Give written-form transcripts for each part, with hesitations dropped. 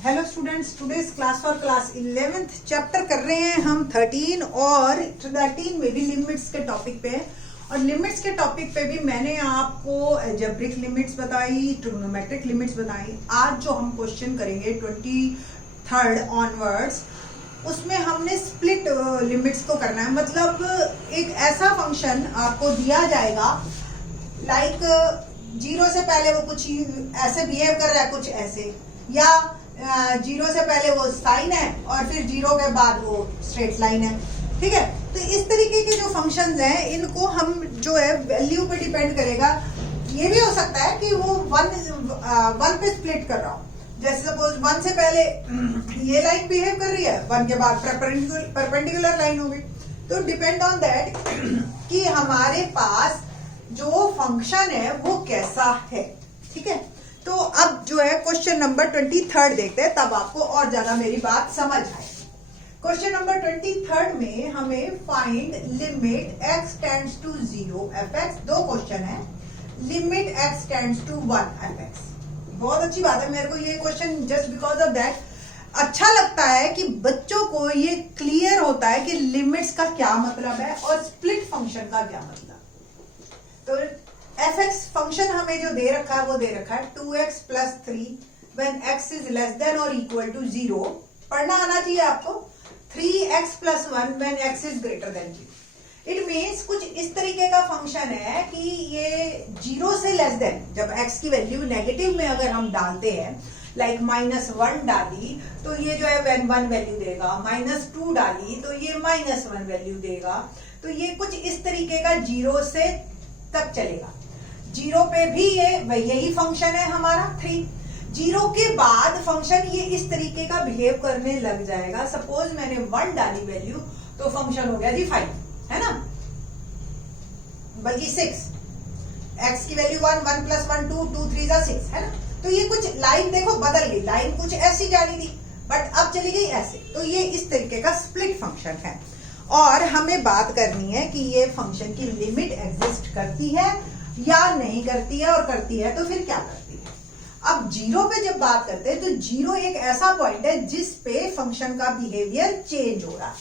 Hello students, today's class for class 11th chapter कर रहे हैं हम 13 और 13 में भी लिमिट्स के टॉपिक पे है। और लिमिट्स के टॉपिक पे भी मैंने आपको अलजेब्रिक लिमिट्स बताई, ट्रिग्नोमेट्रिक लिमिट्स बताई। आज जो हम क्वेश्चन करेंगे 23rd ऑनवर्ड्स, उसमें हमने स्प्लिट लिमिट्स को करना है। मतलब एक ऐसा फंक्शन आपको दिया जाएगा, लाइक 0 से पहले वो कुछ ऐसे बिहेव कर रहा है, कुछ ऐसे, या 0 से पहले वो साइन है और फिर 0 के बाद वो स्ट्रेट लाइन है। ठीक है, तो इस तरीके के जो फंक्शंस हैं, इनको हम जो है वैल्यू पे डिपेंड करेगा। ये भी हो सकता है कि वो वन पे स्प्लिट कर रहा हो। जैसे सपोज 1 से पहले ये लाइन बिहेव कर रही है, 1 के बाद परपेंडिकुलर लाइन होगी। तो डिपेंड ऑन दैट कि हमारे पास जो फंक्शन है वो कैसा है। ठीक है, तो अब जो है क्वेश्चन नंबर 23 देखते हैं, तब आपको और ज्यादा मेरी बात समझ आए। क्वेश्चन नंबर 23 में हमें find limit x tends to 0 fx। दो क्वेश्चन है, limit x tends to 1 fx। बहुत अच्छी बात है, मेरे को ये question just because of that अच्छा लगता है कि बच्चों को ये क्लियर होता है कि लिमिट्स का क्या मतलब है और स्प्लिट फंक्शन का क्या मतलब। तो fx फंक्शन हमें जो दे रखा है वो दे रखा है 2x plus 3 when x is less than or equal to 0। पढ़ना आना चाहिए आपको। 3x plus 1 when x is greater than 0। It means कुछ इस तरीके का फंक्शन है कि ये 0 से लेस देन, जब x की वैल्यू नेगेटिव में अगर हम डालते हैं, लाइक -1 डाली तो ये जो है 1 वैल्यू देगा, -2 डाली तो ये -1 वैल्यू देगा। तो ये कुछ इस तरीके का 0 से तक चलेगा। 0 पे भी ये यही फंक्शन है हमारा 3। 0 के बाद फंक्शन ये इस तरीके का बिहेव करने लग जाएगा। सपोज मैंने 1 डाली वैल्यू तो फंक्शन हो गया जी 5, है ना, बल्कि 6। x की वैल्यू 1, 1 plus 1 2, 2 3 6, है ना। तो ये कुछ लाइन देखो बदल गई, लाइन कुछ ऐसी जानी थी बट अब चली गई ऐसे। तो ये इस तरीके का स्प्लिट फंक्शन है। और हमें बात करनी है कि ये फंक्शन की लिमिट एग्जिस्ट करती है या नहीं करती है, और करती है तो फिर क्या करती है। अब 0 पे जब बात करते हैं तो 0 एक ऐसा पॉइंट है जिस पे फंक्शन का बिहेवियर चेंज हो रहा है।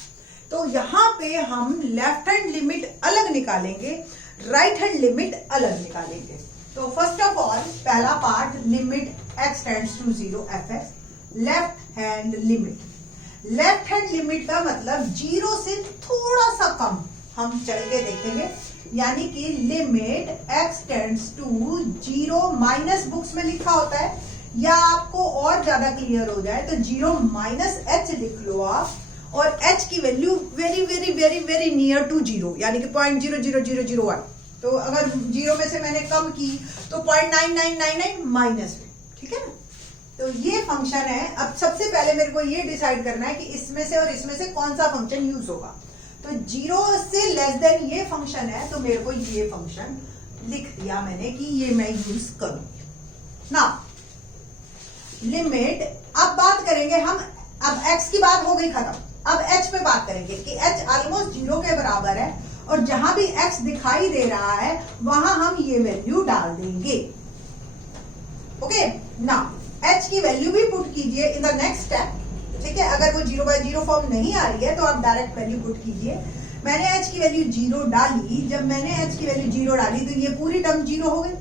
तो यहाँ पे हम लेफ्ट हैंड लिमिट अलग निकालेंगे, राइट हैंड लिमिट अलग निकालेंगे। तो फर्स्ट ऑफ ऑल पहला part, limit x tends to 0 fx, left hand limit. Left hand limit का मतलब 0 से थोड़ा सा कम हम चल के देखेंगे, यानी कि limit x tends to 0 minus, books में लिखा होता है, या आपको और ज्यादा क्लियर हो जाए तो 0 माइनस h लिख लो आप, और h की value very very very very near to 0, यानी कि 0.00001। तो अगर 0 में से मैंने कम की तो 0.9999 माइनस में। ठीक है ना, तो ये फंक्शन है। अब सबसे पहले मेरे को ये डिसाइड करना है कि इसमें से और इसमें से कौन सा फंक्शन यूज होगा। तो 0 से लेस देन ये फंक्शन है, तो मेरे को ये फंक्शन लिख दिया मैंने कि ये मैं यूज करूंगी ना। लिमिट, अब बात करेंगे हम, अब x की बात हो गई खत्म, अब h पे बात करेंगे कि h ऑलमोस्ट 0 के बराबर है, और जहां भी x दिखाई दे रहा है वहां हम ये वैल्यू डाल देंगे। ओके ना, h की वैल्यू भी पुट कीजिए इन द नेक्स्ट स्टेप। ठीक है, अगर वो 0/0 फॉर्म नहीं आ रही है तो आप डायरेक्ट वैल्यू पुट कीजिए। मैंने h की वैल्यू 0 डाली, जब मैंने h की वैल्यू 0 डाली तो ये पूरी टर्म 0 हो गई।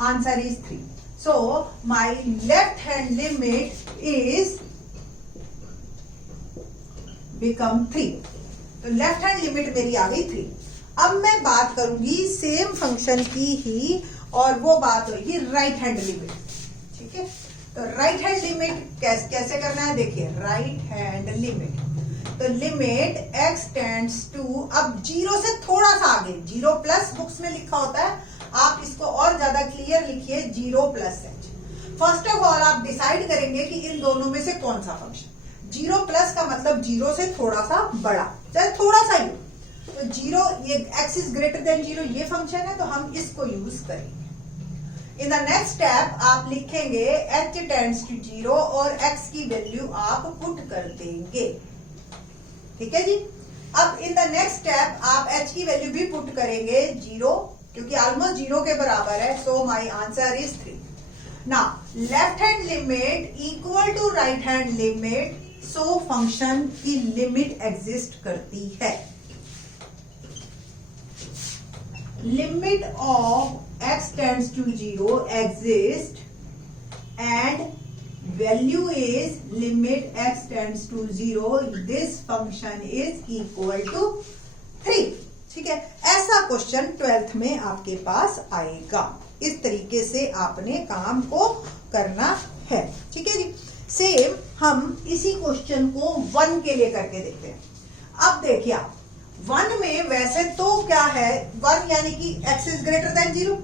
Answer is 3। So my left hand limit is become 3। तो लेफ्ट हैंड लिमिट मेरी आ गई 3। अब मैं बात करूंगी सेम फंक्शन की ही, और वो बात होगी राइट हैंड लिमिट। ठीक है, तो राइट हैंड लिमिट कैसे करना है, देखिए राइट हैंड लिमिट। तो लिमिट x टेंड्स टू, अब 0 से थोड़ा सा आगे, 0 प्लस बुक्स में लिखा होता है, आप इसको और ज्यादा क्लियर लिखिए 0 plus h। First of all आप डिसाइड करेंगे कि इन दोनों में से कौन सा फंक्शन। 0 प्लस का मतलब 0 से थोड़ा सा बड़ा, चाहे थोड़ा सा ही। तो 0, ये x इज ग्रेटर देन 0 ये फंक्शन है, तो हम इसको यूज करेंगे। इन द नेक्स्ट स्टेप आप लिखेंगे h टेंड्स टू 0 और x की वैल्यू आप पुट कर देंगे। ठीक है जी। अब इन द नेक्स्ट स्टेप आप h की वैल्यू भी पुट करेंगे 0, क्योंकि ऑलमोस्ट 0 के बराबर है। So my answer is 3। Now left hand limit equal to right hand limit, so function की लिमिट एग्जिस्ट करती है। Limit of x tends to 0 exist and value is limit x tends to 0, this function is equal to 3। ठीक है, ऐसा question 12th में आपके पास आएगा। इस तरीके से आपने काम को करना है। ठीक है जी। सेम हम इसी क्वेश्चन को 1 के लिए करके देखते हैं। अब देखिए आप 1 में वैसे तो क्या है, 1 यानी कि x इज ग्रेटर देन 0।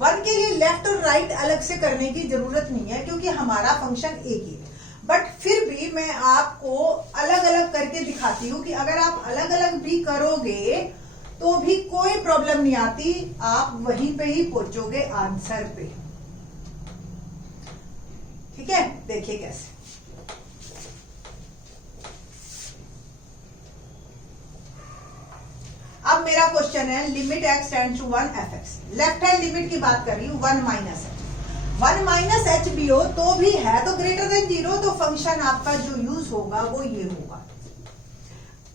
1 के लिए लेफ्ट और राइट अलग से करने की जरूरत नहीं है क्योंकि हमारा फंक्शन एक ही है। बट फिर भी मैं आपको अलग अलग करके दिखाती हूं कि अगर आप अलग अलग भी करोगे तो भी कोई प्रॉब्लम नहीं आती, आप वहीं पे ही पहुंचोगे आंसर पे। ठीक है, देखिए कैसे। अब मेरा क्वेश्चन है limit x tends to 1 fx। Left hand limit की बात कर रही हूं, 1 माइनस h। 1 माइनस h भी हो तो भी है तो ग्रेटर देन 0, तो फंक्शन आपका जो यूज होगा वो ये होगा।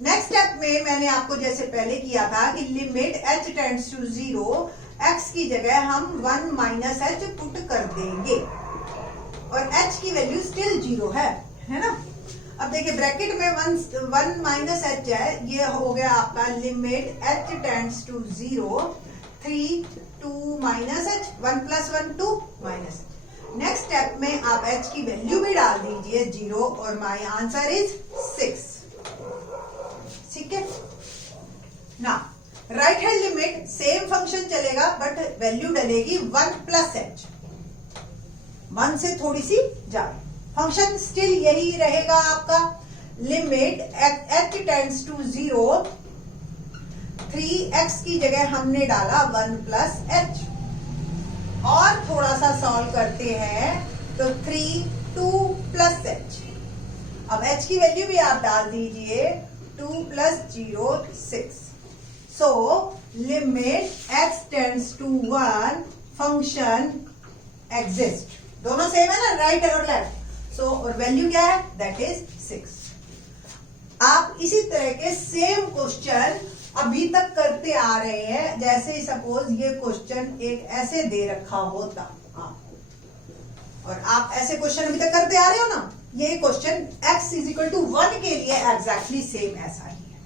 नेक्स्ट स्टेप में मैंने आपको जैसे पहले किया था कि limit h tends to 0, x की जगह हम 1 माइनस h पुट कर देंगे और h की वैल्यू स्टिल 0 है ना। अब देखिए ब्रैकेट में 1 माइनस एच है, ये हो गया आपका limit h tends to 0, 3 2 minus h, 1 plus 1 2 minus. Next step में आप h की वैल्यू भी डाल दीजिए 0 और माय आंसर इज 6। ठीक है ना। Right hand limit same function चलेगा बट वैल्यू डलेगी 1 प्लस एच, 1 से थोड़ी सी ज्यादा। फंक्शन स्टिल यही रहेगा आपका, limit h tends to 0, 3x की जगह हमने डाला 1 प्लस h। और थोड़ा सा सॉल्व करते हैं तो 3 2 प्लस h। अब h की वैल्यू भी आप डाल दीजिए, 2 plus 0 6। So limit x tends to 1 function exist. दोनों सेम है ना, राइट और लेफ्ट। सो और वैल्यू क्या है, दैट इज 6। आप इसी तरह के सेम क्वेश्चन अभी तक करते आ रहे हैं। जैसे सपोज ये क्वेश्चन एक ऐसे दे रखा होता आपको और आप ऐसे क्वेश्चन अभी तक करते आ रहे हो ना, ये question x is equal to 1 के लिए एग्जैक्टली सेम ऐसा ही है,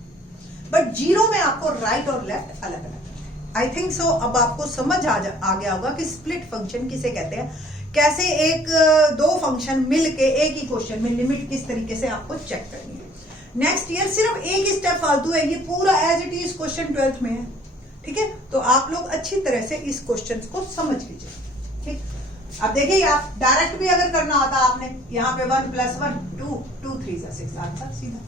बट 0 में आपको राइट और लेफ्ट अलग अलग। आई थिंक सो अब आपको समझ आ गया होगा कि स्प्लिट फंक्शन किसे कहते हैं, कैसे एक दो फंक्शन मिलके एक ही क्वेश्चन में लिमिट किस तरीके से आपको चेक करनी है। नेक्स्ट ईयर सिर्फ एक ही स्टेप फालतू है, ये पूरा as it is question 12th में है। ठीक है, तो आप लोग अच्छी तरह से इस क्वेश्चन को समझ लीजिए। ठीक, अब देखिए आप डायरेक्ट भी अगर करना होता आपने यहाँ पे 1 प्लस 1 2 2 3 6 आंसर सीधा।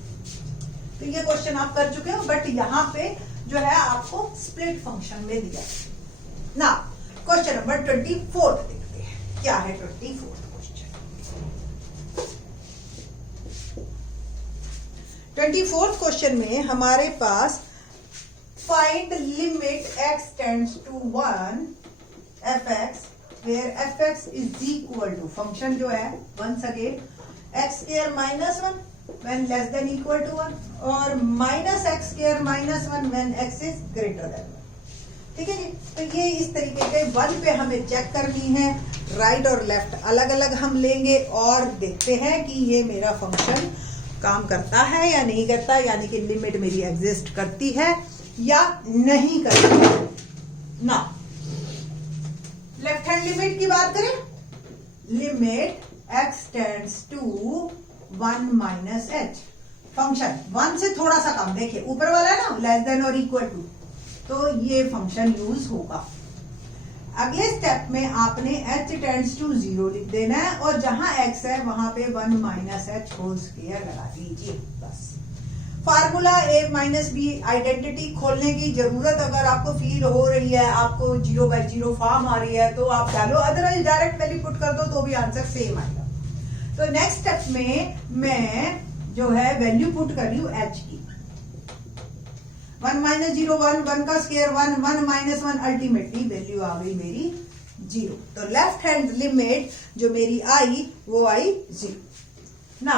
तो ये क्वेश्चन आप कर चुके हो, बट यहाँ पे जो है आपको स्प्लिट फंक्शन में दिया ना। क्वेश्चन नंबर 24 देखते हैं क्या है। 24th क्वेश्चन, 24th क्वेश्चन में हमारे पास find limit x tends to 1 fx where fx is equal to function जो है once again x square minus 1 when less than equal to 1 और minus x square minus 1 when x is greater than 1। ठीक है जी, तो ये इस तरीके के 1 पे हमें चेक करनी है। राइट और लेफ्ट अलग अलग हम लेंगे और देखते हैं कि ये मेरा फंक्शन काम करता है या नहीं करता, यानी कि लिमिट मेरी एग्जिस्ट करती है या नहीं करती है ना। लेफ्ट हैंड लिमिट की बात करें, limit x tends to 1 minus h function 1 से थोड़ा सा कम, देखिए ऊपर वाला है ना लेस देन और इक्वल टू, तो ये फंक्शन यूज होगा। अगले स्टेप में आपने h टेंड्स टू 0 लिख देना है और जहां x है वहां पे 1 माइनस h होल स्क्वायर लगा दीजिए बस। Formula a minus B identity खोलने की जरूरत अगर आपको फील हो रही है, आपको 0/0 फॉर्म आ रही है तो आप डालो, अदरवाइज डायरेक्ट वैल्यू पुट कर दो तो भी आंसर सेम आएगा। तो नेक्स्ट स्टेप में मैं जो है वैल्यू पुट कर रही हूँ h की। 1 माइनस 0 1, 1 का स्क्वायर 1, 1 माइनस 1, अल्टीमेटली वैल्यू आ गई मेरी जीरो। तो लेफ्ट हैंड लिमिट जो मेरी आई वो आई जीरो। ना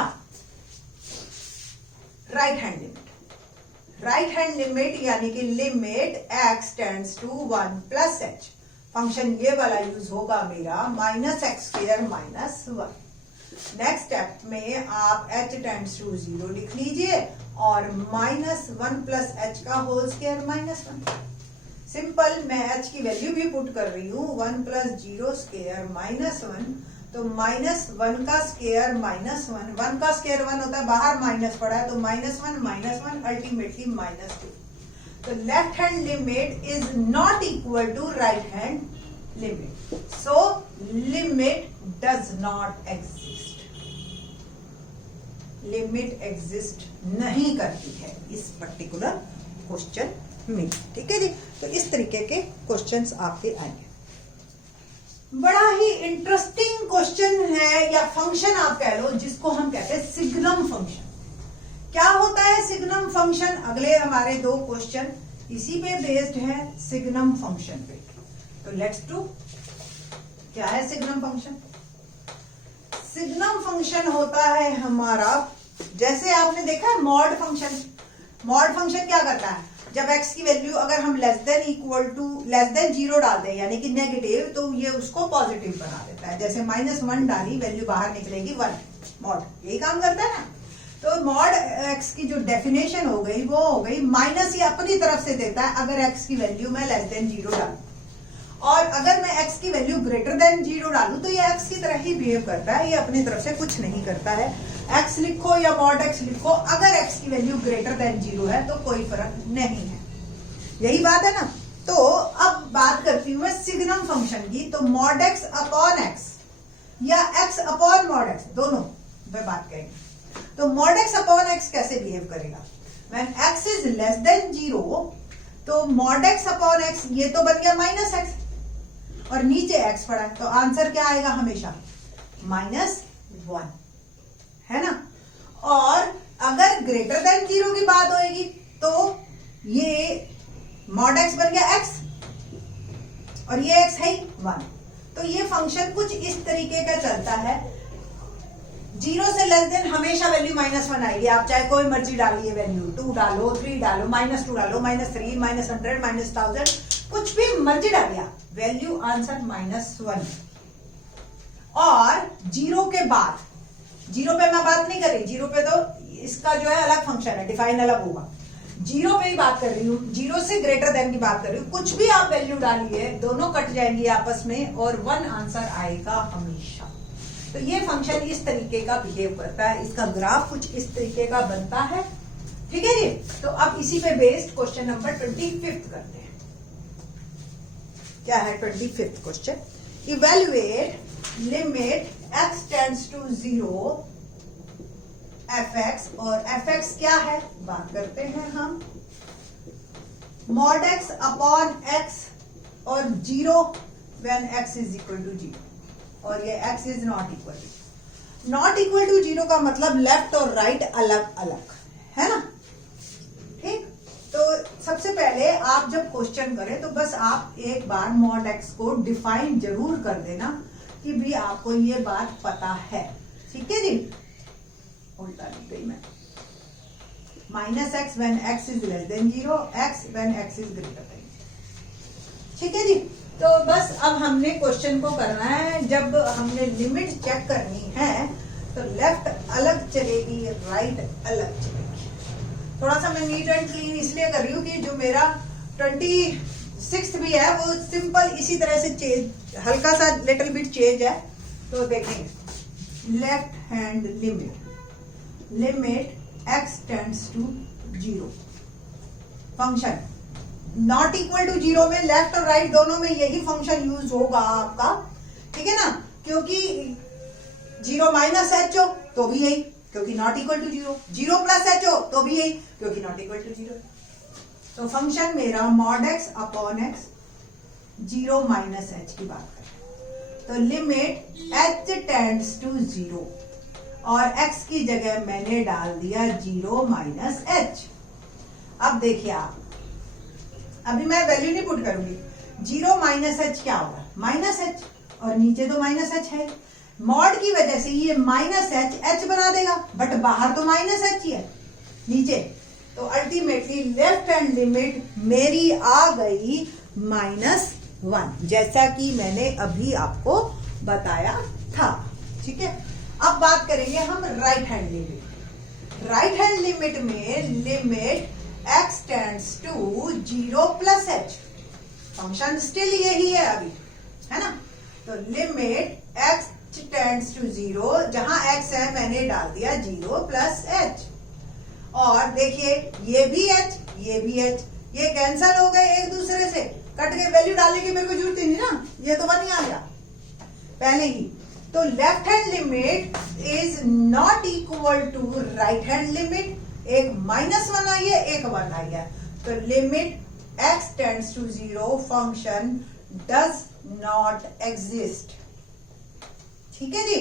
right hand limit, right hand limit यानी कि limit x tends to 1 plus H, function ये वाला यूज होगा मेरा minus x square minus 1। Next step में आप h टेंड्स टू 0 लिख लीजिए और माइनस 1 प्लस एच का होल स्क्वायर माइनस 1। सिंपल, मैं h की वैल्यू भी पुट कर रही हूँ 1 प्लस 0 स्क्वायर माइनस 1, तो माइनस 1 का स्क्वायर माइनस 1, 1 का स्क्वायर 1 होता है, बाहर माइनस पड़ा है तो माइनस 1 अल्टीमेटली माइनस 2। तो left hand limit is not equal to right hand limit, so limit does not exist, limit exist नहीं करती है इस पर्टिकुलर क्वेश्चन में। ठीक है जी, तो इस तरीके के क्वेश्चंस आपके आएंगे। बड़ा ही इंटरेस्टिंग क्वेश्चन है या फंक्शन आप कह लो, जिसको हम कहते हैं सिग्नम फंक्शन। क्या होता है सिग्नम फंक्शन? अगले हमारे दो क्वेश्चन इसी पे बेस्ड है, सिग्नम फंक्शन पे। तो लेट्स डू, क्या है सिग्नम फंक्शन? सिग्नम फंक्शन होता है हमारा, जैसे आपने देखा है मॉड फंक्शन। मॉड फंक्शन क्या करता है? जब x की वैल्यू अगर हम लेस देन जीरो डाल दें यानी कि नेगेटिव, तो ये उसको पॉजिटिव बना देता है। जैसे -1 डाली, वैल्यू बाहर निकलेगी 1, मॉड यही काम करता है ना। तो मॉड x की जो डेफिनेशन हो गई वो हो गई माइनस, ये अपनी तरफ से देता है अगर x की वैल्यू मैं लेस देन जीरो डालू, और अगर मैं x की वैल्यू ग्रेटर देन जीरो डालू तो ये x की तरह ही बिहेव करता है, ये अपनी तरफ से कुछ नहीं करता है। x लिखो या मॉड x लिखो, अगर x की वैल्यू ग्रेटर देन जीरो है तो कोई फर्क नहीं है, यही बात है ना। तो अब बात करती हूँ मैं सिग्नम फंक्शन की। तो मॉड x अपॉन x या x अपॉन मॉड x, दोनों पे बात करेंगे। तो मॉड x अपॉन x कैसे बिहेव करेगा? When x is less than zero, तो मॉड x अपॉन x ये तो बन गया माइनस x और नीचे x पड़ा है, तो आंसर क्या आएगा? हमेशा -1, है ना। और अगर ग्रेटर देन जीरो की बात होगी तो ये मॉड x बन गया x और ये x है 1। तो ये फंक्शन कुछ इस तरीके का चलता है, जीरो से लेस देन हमेशा वैल्यू -1 आएगी। आप चाहे कोई मर्जी डालिए वैल्यू, 2 डालो, 3 डालो, -2 डालो, -3, -100, -1000, कुछ भी मर्जी डालिए, वैल्यू आंसर -1। और जीरो के बाद, जीरो पे मैं बात नहीं कर रही, जीरो पे तो इसका जो है अलग फंक्शन है, डिफाइन अलग होगा। जीरो पे ही बात कर रही हूँ, जीरो से ग्रेटर देन की बात कर रही हूँ। कुछ भी आप वैल्यू डालिए, दोनों कट जाएंगी आपस में और 1 आंसर आएगा हमेशा। तो ये फंक्शन इस तरीके का बिहेव करता है, इसका ग्राफ कुछ इस तरीके का बनता है। ठीक है जी, तो अब इसी पे बेस्ड क्वेश्चन नंबर 25 करते हैं। क्या है 25th question? Evaluate limit x tends to 0 fx, और fx क्या है बात करते हैं हम। मॉड x अपॉन x और 0 when x is equal to 0, और ये x is not equal to, not equal to 0 का मतलब लेफ्ट और राइट अलग अलग है ना। ठीक, तो सबसे पहले आप जब क्वेश्चन करें तो बस आप एक बार मॉड x को डिफाइन जरूर कर देना कि भी आपको ये बात पता है। ठीक है जी, उल्टा लिख गई मैं, -x when x is less than 0, x when x is greater than. ठीक है जी, तो बस अब हमने क्वेश्चन को करना है। जब हमने लिमिट चेक करनी है तो लेफ्ट अलग चलेगी, राइट अलग चलेगी। थोड़ा सा मैं नीट एंड क्लीन इसलिए कर रही हूँ कि जो मेरा 26th भी है वो सिंपल इसी तरह से चेंज, हल्का सा लिटिल बिट चेंज है। तो देखेंगे left hand limit, limit x tends to 0, function not equal to 0 में लेफ्ट और राइट दोनों में यही फंक्शन यूज होगा आपका। ठीक है ना, क्योंकि 0 माइनस एच हो तो भी यही, क्योंकि not equal to 0, 0 plus h हो तो भी यही, क्योंकि नॉट इक्वल टू 0। तो फंक्शन मेरा mod x upon x 0 minus H की बात करें तो लिमिट h टेंड्स टू 0 और x की जगह मैंने डाल दिया 0 माइनस एच। अब देखिए आप, अभी मैं वैल्यू नहीं पुट करूंगी, 0 माइनस एच क्या होगा? माइनस एच, और नीचे तो माइनस एच है। मॉड की वजह से ये माइनस एच एच बना देगा, बट बाहर तो माइनस एच ही है नीचे। तो अल्टीमेटली लेफ्ट हैंड लिमिट मेरी आ गई -1, जैसा कि मैंने अभी आपको बताया था। ठीक है, अब बात करेंगे हम right hand limit. Right hand limit में limit x tends to 0 plus H, function still यही है अभी, है ना। तो लिमिट x टेंड्स टू 0, जहां x है मैंने डाल दिया 0 प्लस एच, और देखिए ये भी h ये भी h, ये कैंसल हो गए एक दूसरे से, कट के वैल्यू डालने की मेरे को जरूरत ही नहीं ना, ये तो 1 ही आ गया पहले ही। तो left hand limit is not equal to right hand limit, एक -1 आई है एक 1 आई है। तो limit x tends to 0 function does not exist. ठीक है जी,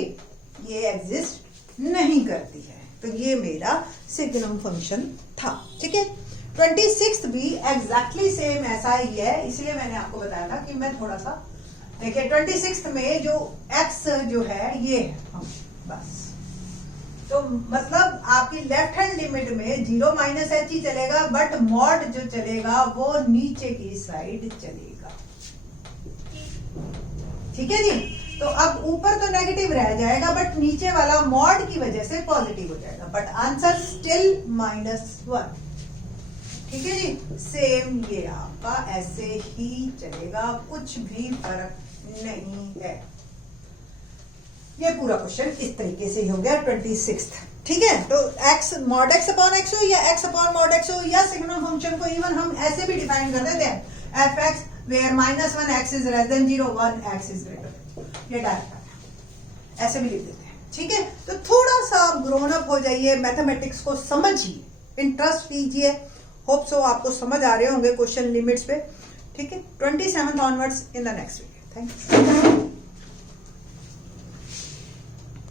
ये एग्जिस्ट नहीं करती है। तो ये मेरा सिग्नम फंक्शन था। ठीक है, 26th भी एग्जैक्टली सेम ऐसा ही है, इसलिए मैंने आपको बताया था कि मैं थोड़ा सा देखिए 26th में जो x जो है ये है फंक्शन बस। तो मतलब आपकी लेफ्ट हैंड लिमिट में 0 माइनस एच ही चलेगा, बट मॉड जो चलेगा वो नीचे की साइड चलेगा। ठीक है जी, तो अब ऊपर तो नेगेटिव रह जाएगा, बट नीचे वाला मॉड की वजह से पॉजिटिव हो जाएगा, बट आंसर स्टिल -1। ठीक है जी, सेम ये आपका ऐसे ही चलेगा, कुछ भी फर्क नहीं है। ये पूरा क्वेश्चन इस तरीके से हो गया 26th। ठीक है, तो x mod x upon x हो या x अपॉन मॉड x हो, या सिग्नम फंक्शन को इवन हम ऐसे भी डिफाइन कर देते हैं f(x) where -1 x is less than 0 1 x is greater than 0, ये डायरेक्ट ऐसे भी लिख देते हैं। ठीक है, तो थोड़ा सा ग्रोन अप हो जाइए, मैथमेटिक्स को समझिए, इंटरेस्ट लीजिए। होप सो आपको समझ आ रहे होंगे क्वेश्चन लिमिट्स पे। ठीक है, 27th onwards in the next video. Thank you.